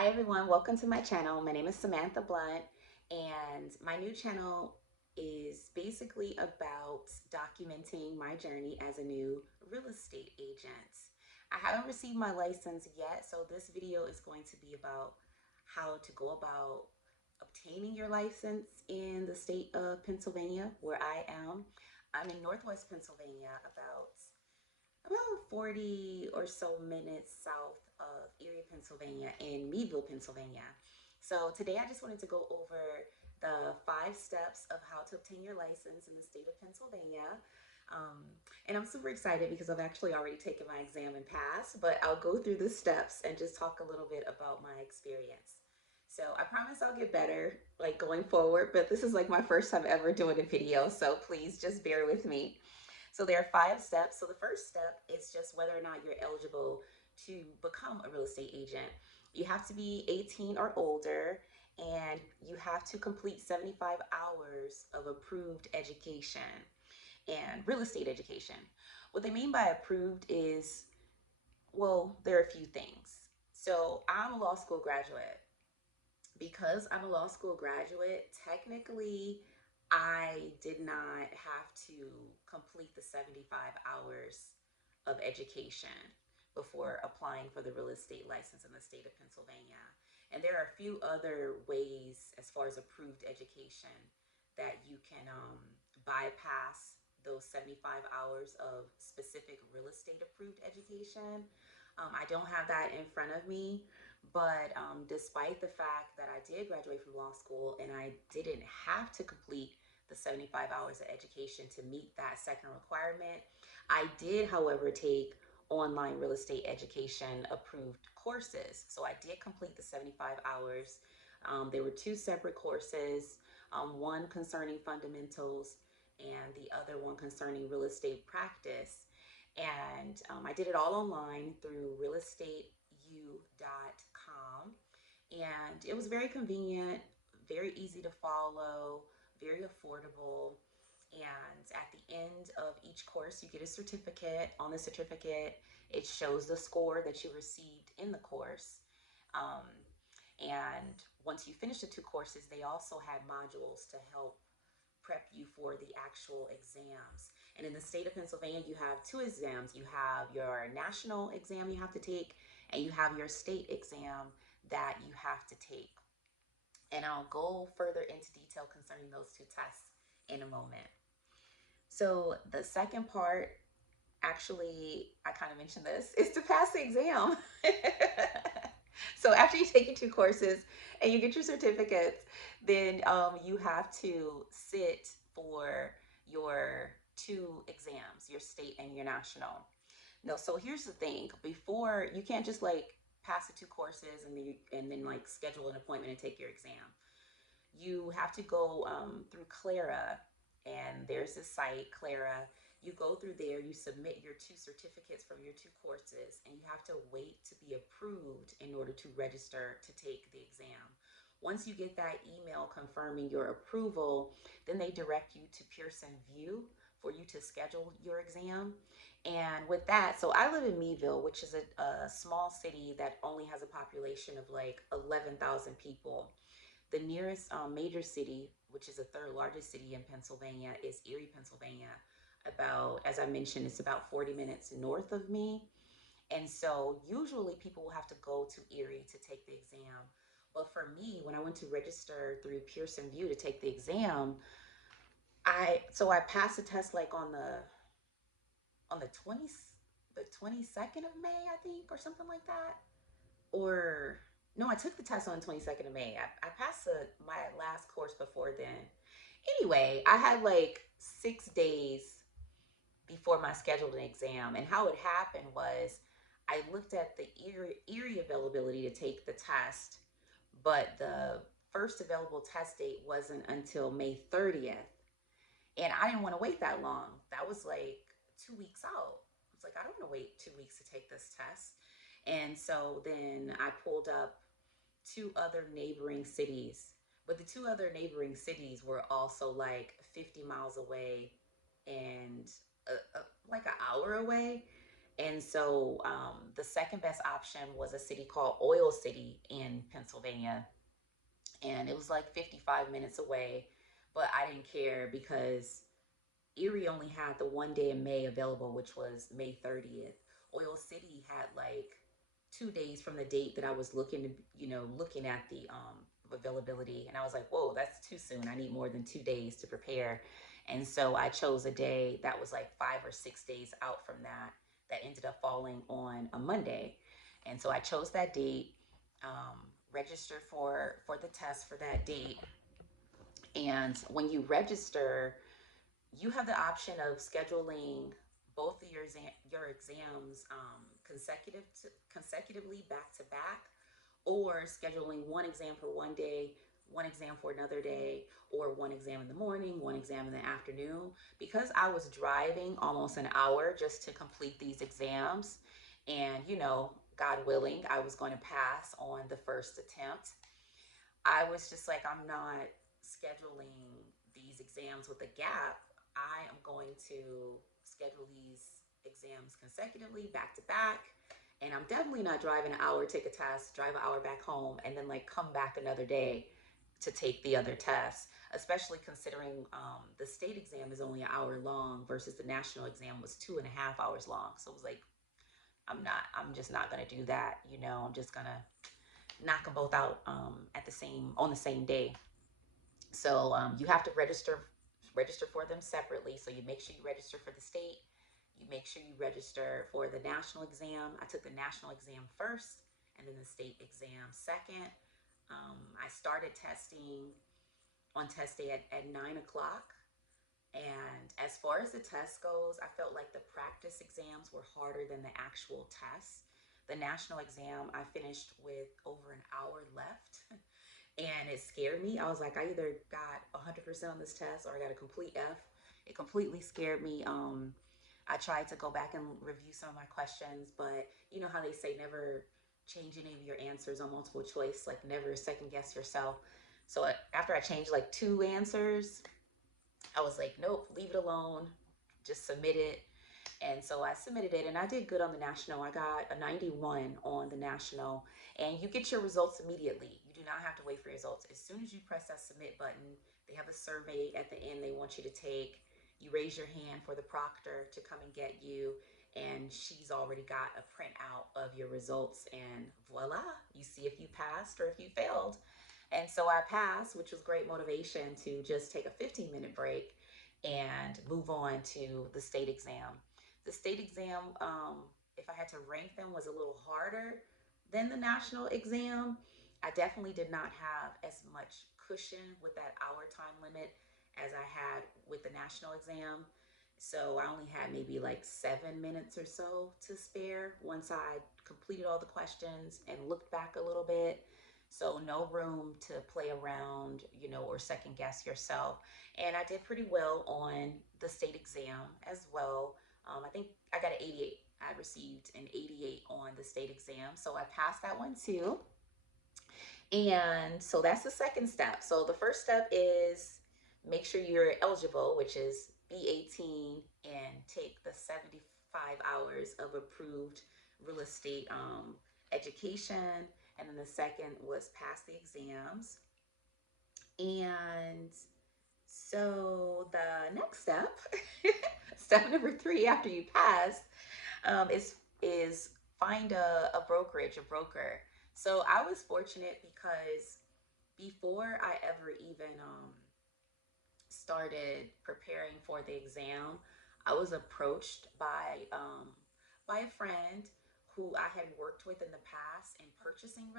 Hi everyone, welcome to my channel. My name is Samantha Blunt, and my new channel is basically about documenting my journey as a new real estate agent. I haven't received my license yet, so this video is going to be about how to go about obtaining your license in the state of Pennsylvania, where I am. I'm in Northwest Pennsylvania, about 40 or so minutes south of Erie, Pennsylvania, in Meadville, Pennsylvania. So today I just wanted to go over the 5 steps of how to obtain your license in the state of Pennsylvania. Um, and I'm super excited because I've actually already taken my exam and passed, but I'll go through the steps and just talk a little bit about my experience. So I promise I'll get better like going forward, but this is like my first time ever doing a video, so please just bear with me. So there are 5 steps. So the first step is just whether or not you're eligible to become a real estate agent. You have to be 18 or older, and you have to complete 75 hours of approved education and real estate education. What they mean by approved is, well, there are a few things. So I'm a law school graduate. Because I'm a law school graduate, technically I did not have to complete the 75 hours of education before applying for the real estate license in the state of Pennsylvania. And there are a few other ways, as far as approved education, that you can bypass those 75 hours of specific real estate approved education. I don't have that in front of me, but despite the fact that I did graduate from law school and I didn't have to complete the 75 hours of education to meet that second requirement, I did, however, take online real estate education approved courses. So I did complete the 75 hours. There were 2 separate courses, one concerning fundamentals and the other one concerning real estate practice. And I did it all online through realestateu.com. And it was very convenient, very easy to follow, very affordable. And at the end of each course, you get a certificate. On the certificate, it shows the score that you received in the course. Um, and once you finish the 2 courses, they also had modules to help prep you for the actual exams. And in the state of Pennsylvania, you have 2 exams. You have your national exam you have to take, and you have your state exam that you have to take. And I'll go further into detail concerning those 2 tests in a moment. So the second part, actually, I kind of mentioned this, is to pass the exam. So after you take your 2 courses and you get your certificates, then you have to sit for your 2 exams, your state and your national. No, so here's the thing: before, you can't just like pass the 2 courses and then like schedule an appointment and take your exam. You have to go through Clara, and there's this site, Clara. You go through there, you submit your 2 certificates from your 2 courses, and you have to wait to be approved in order to register to take the exam. Once you get that email confirming your approval, then they direct you to Pearson View for you to schedule your exam. And with that, so I live in Meadville, which is a small city that only has a population of like 11,000 people. The nearest major city, which is the third largest city in Pennsylvania, is Erie, Pennsylvania. About, as I mentioned, it's about 40 minutes north of me. And so usually people will have to go to Erie to take the exam. But for me, when I went to register through Pearson View to take the exam, I passed the test like on the 22nd of May, I think, or something like that. Or no, I took the test on the 22nd of May. I passed my last course before then. Anyway, I had like 6 days before my scheduled exam. And how it happened was I looked at the Erie availability to take the test, but the first available test date wasn't until May 30th. And I didn't want to wait that long. That was like 2 weeks out. I was like, I don't want to wait 2 weeks to take this test. And so then I pulled up 2 other neighboring cities. But the 2 other neighboring cities were also like 50 miles away and like an hour away. And so the second best option was a city called Oil City in Pennsylvania. And it was like 55 minutes away, but I didn't care because Erie only had the one day in May available, which was May 30th. Oil City had like 2 days from the date that I was looking to, looking at the availability. And I was like, whoa, that's too soon. I need more than 2 days to prepare. And so I chose a day that was like 5 or 6 days out from that, that ended up falling on a Monday. And so I chose that date, um, registered for the test for that date. And when you register, you have the option of scheduling both of your exams consecutively back to back, or scheduling one exam for one day, one exam for another day, or one exam in the morning, one exam in the afternoon. Because I was driving almost an hour just to complete these exams, and God willing, I was going to pass on the first attempt. I was just like, I'm not scheduling these exams with a gap. I am going to schedule these exams consecutively, back to back. And I'm definitely not driving an hour, take a test, drive an hour back home, and then like come back another day to take the other tests, especially considering the state exam is only an hour long versus the national exam was 2.5 hours long. So it was like, I'm just not going to do that. I'm just going to knock them both out at the same on the same day. So you have to register for them separately. So you make sure you register for the state. You make sure you register for the national exam. I took the national exam first, and then the state exam second. I started testing on test day at 9 o'clock. And as far as the test goes, I felt like the practice exams were harder than the actual tests. The national exam, I finished with over an hour left, and it scared me. I was like, I either got 100% on this test or I got a complete F. It completely scared me. I tried to go back and review some of my questions, but you know how they say never change any of your answers on multiple choice, like never second guess yourself. So after I changed like two answers, I was like, nope, leave it alone, just submit it. And so I submitted it and I did good on the national. I got a 91 on the national, and you get your results immediately. You do not have to wait for your results. As soon as you press that submit button, they have a survey at the end they want you to take. You raise your hand for the proctor to come and get you, and she's already got a printout of your results, and voila, you see if you passed or if you failed. And so I passed, which was great motivation to just take a 15-minute break and move on to the state exam. The state exam, if I had to rank them, was a little harder than the national exam. I definitely did not have as much cushion with that hour time limit as I had with the national exam. So I only had maybe like 7 minutes or so to spare once I completed all the questions and looked back a little bit. So no room to play around, or second guess yourself. And I did pretty well on the state exam as well. I think I got an 88. I received an 88 on the state exam. So I passed that one too. And so that's the second step. So the first step is make sure you're eligible, which is be 18 and take the 75 hours of approved real estate education. And then the second was pass the exams. And so the next step, step number three after you pass, is find a brokerage, a broker. So I was fortunate because before I ever even started preparing for the exam, I was approached by a friend who I had worked with in the past in purchasing real